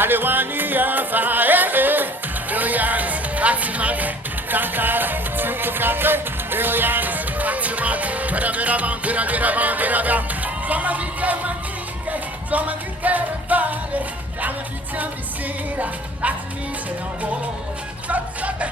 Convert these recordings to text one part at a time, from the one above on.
Alewani Yafa, Millions, Laximat, Tantara, Simple Millions, Laximat, Vera, Soma che vale, la notizia mi sera, la sinistra è un uomo. Salsate,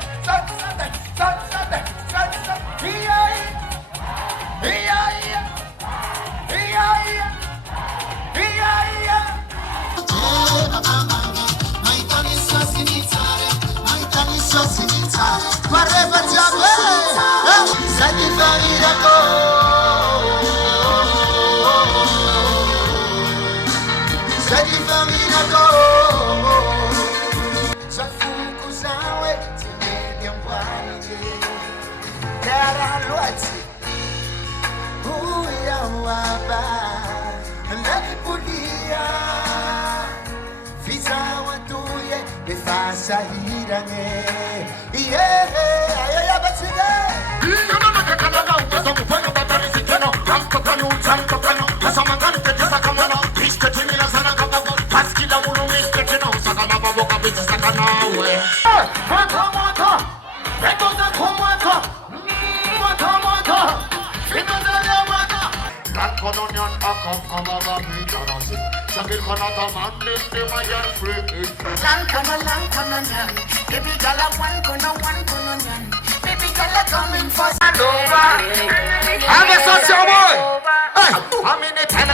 baby girl, one baby girl, coming for I'm a social boy. I'm in the time.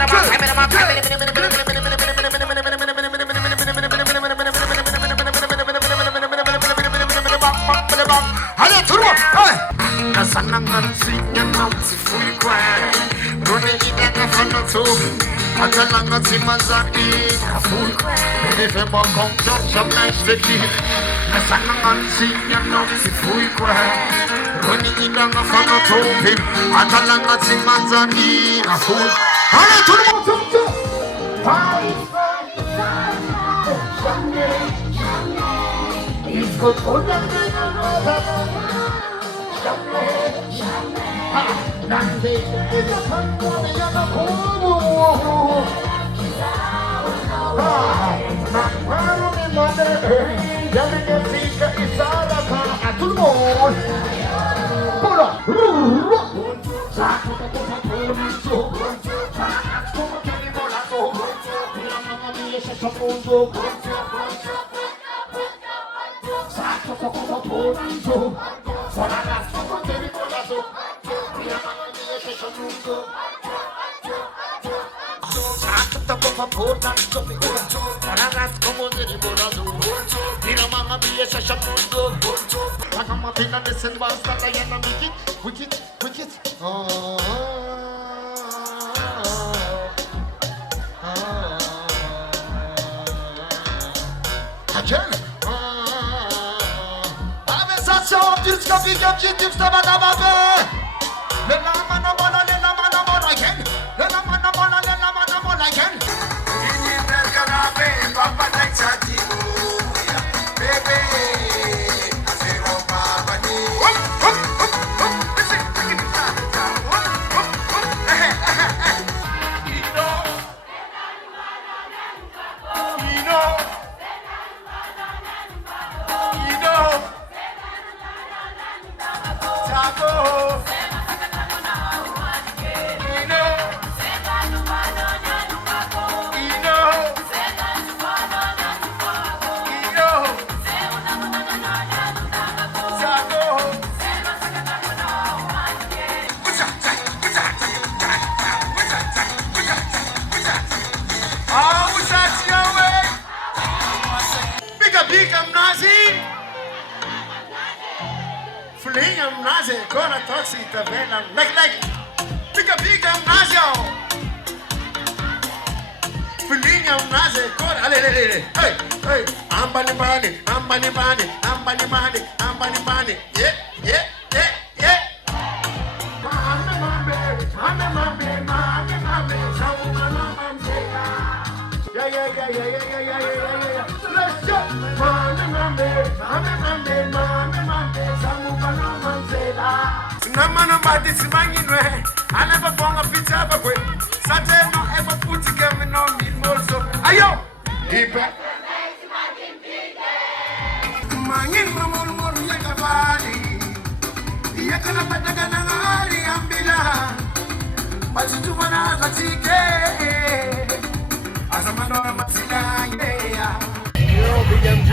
Yo, Big MG,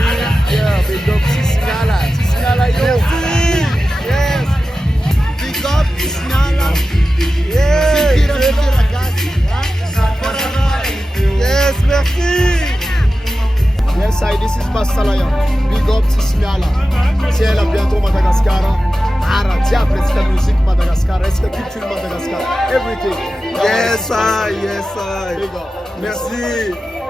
yeah, big up Sisinala. Sisinala, yo. Yes. Big up Sisinala. Yeah. Tutti ragazzi. Yes, merci. Yes, this is Bastalaya. Big up Sisinala. Tiens là bientôt Madagascar. Ara, tiens, presque la musique Madagascar, reste la culture Madagascar. Everything. Yes, sir. Yes, sir. Big up. Merci.